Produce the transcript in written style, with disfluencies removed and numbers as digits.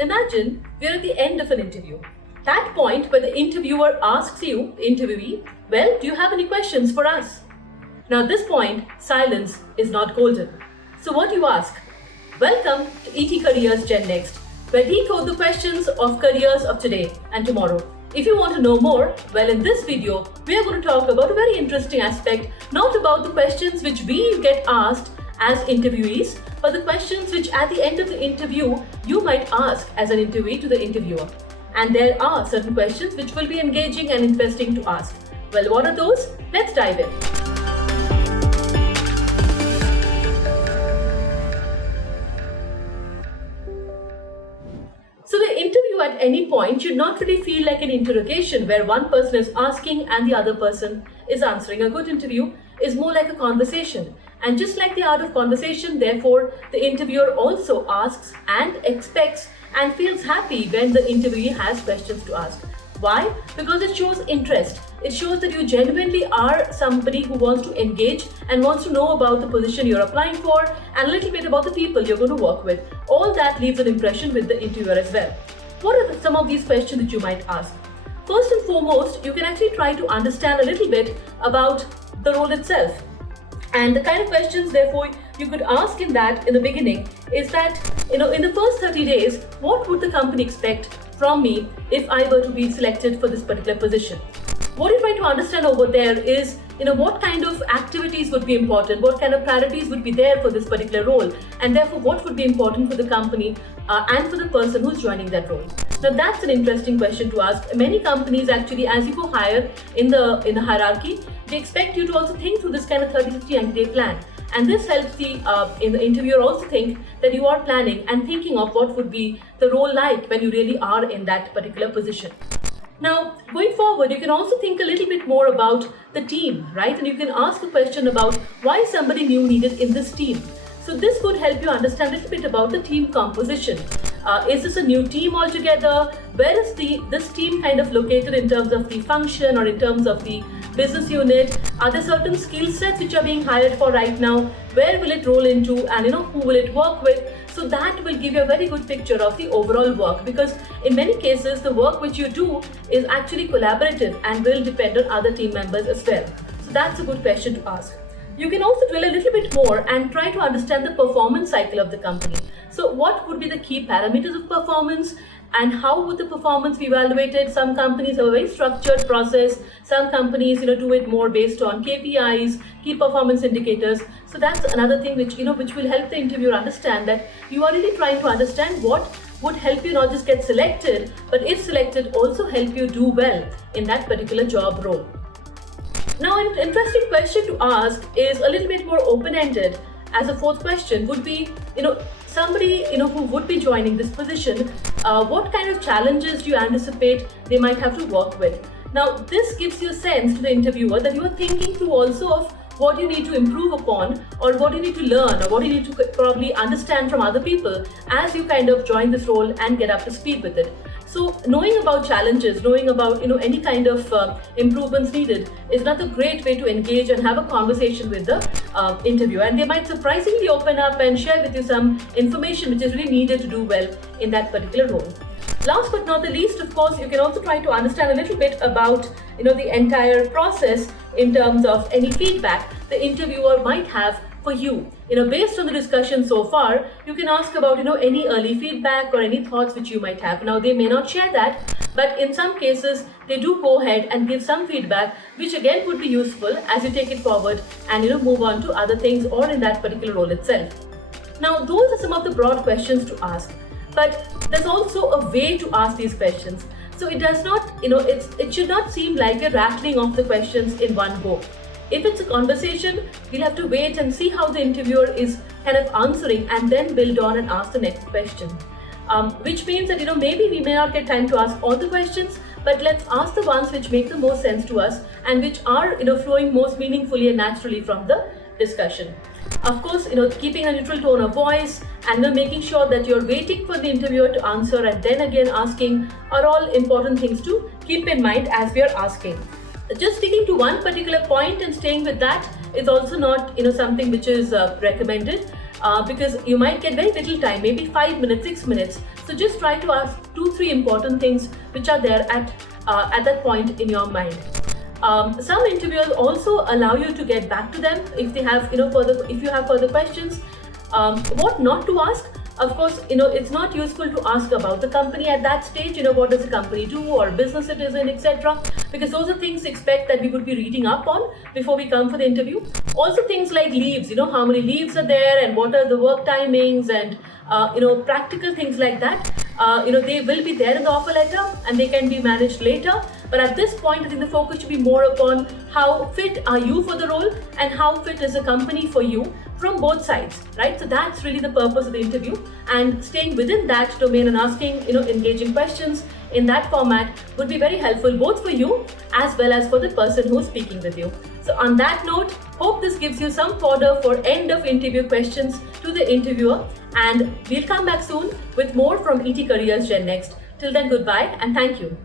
Imagine we're at the end of an interview. That point where the interviewer asks you, the interviewee, well, do you have any questions for us? Now at this point, silence is not golden. So what do you ask? Welcome to ET Careers GenNext, where we decode the questions of careers of today and tomorrow. If you want to know more, well, in this video, we are going to talk about a very interesting aspect, not about the questions which we get asked as interviewees, but the questions which at the end of the interview, you might ask as an interviewee to the interviewer. And there are certain questions which will be engaging and interesting to ask. Well, what are those? Let's dive in. So the interview at any point should not really feel like an interrogation where one person is asking and the other person is answering. A good interview is more like a conversation. And just like the art of conversation, therefore, the interviewer also asks and expects and feels happy when the interviewee has questions to ask. Why? Because it shows interest. It shows that you genuinely are somebody who wants to engage and wants to know about the position you're applying for and a little bit about the people you're going to work with. All that leaves an impression with the interviewer as well. What are some of these questions that you might ask? First and foremost, you can actually try to understand a little bit about the role itself. And the kind of questions, therefore, you could ask in the beginning is that, in the first 30 days, what would the company expect from me if I were to be selected for this particular position? What you try to understand over there is, what kind of activities would be important, what kind of priorities would be there for this particular role, and therefore what would be important for the company and for the person who's joining that role. Now that's an interesting question to ask. Many companies actually, as you go higher in the hierarchy, they expect you to also think through this kind of 30, 50, 90-day plan. And this helps the interviewer also think that you are planning and thinking of what would be the role like when you really are in that particular position. Now, going forward, you can also think a little bit more about the team, right? And you can ask a question about why somebody new needed in this team. So this would help you understand a little bit about the team composition. Is this a new team altogether? Where is this team kind of located in terms of the function or in terms of the business unit? Are there certain skill sets which are being hired for right now? Where will it roll into, and who will it work with? So that will give you a very good picture of the overall work, because in many cases the work which you do is actually collaborative and will depend on other team members as well. So that's a good question to ask. You can also drill a little bit more and try to understand the performance cycle of the company. So what would be the key parameters of performance and how would the performance be evaluated? Some companies have a very structured process. Some companies, do it more based on KPIs, key performance indicators. So that's another thing which will help the interviewer understand that you are really trying to understand what would help you not just get selected, but if selected, also help you do well in that particular job role. Now, an interesting question to ask is a little bit more open-ended. As a fourth question would be, somebody who would be joining this position, what kind of challenges do you anticipate they might have to work with? Now, this gives you a sense to the interviewer that you are thinking through also of what you need to improve upon, or what you need to learn, or what you need to probably understand from other people as you kind of join this role and get up to speed with it. So knowing about challenges, knowing about any kind of improvements needed is another great way to engage and have a conversation with the interviewer. And they might surprisingly open up and share with you some information which is really needed to do well in that particular role. Last but not the least, of course, you can also try to understand a little bit about the entire process in terms of any feedback the interviewer might have for you. Based on the discussion so far, you can ask about any early feedback or any thoughts which you might have. Now, they may not share that, but in some cases they do go ahead and give some feedback, which again would be useful as you take it forward and move on to other things or in that particular role itself. Now, those are some of the broad questions to ask, but there's also a way to ask these questions. So it does not, it should not seem like you're rattling off the questions in one go. If it's a conversation, we'll have to wait and see how the interviewer is kind of answering and then build on and ask the next question. Which means that, maybe we may not get time to ask all the questions, but let's ask the ones which make the most sense to us and which are, flowing most meaningfully and naturally from the discussion. Of course, keeping a neutral tone of voice and making sure that you're waiting for the interviewer to answer and then again asking are all important things to keep in mind as we are asking. Just sticking to one particular point and staying with that is also not something which is recommended. because you might get very little time, maybe 5 minutes, 6 minutes. So just try to ask 2-3 important things which are there at that point in your mind. Some interviewers also allow you to get back to them if they have, if you have further questions. What not to ask? Of course, it's not useful to ask about the company at that stage, what does the company do or business it is in, etc. Because those are things expect that we would be reading up on before we come for the interview. Also things like leaves, how many leaves are there and what are the work timings and, practical things like that. They will be there in the offer letter and they can be managed later. But at this point, I think the focus should be more upon how fit are you for the role and how fit is the company for you from both sides, right? So that's really the purpose of the interview, and staying within that domain and asking, engaging questions in that format would be very helpful both for you as well as for the person who's speaking with you. So on that note, hope this gives you some fodder for end of interview questions to the interviewer, and we'll come back soon with more from ET Careers GenNext. Till then, goodbye and thank you.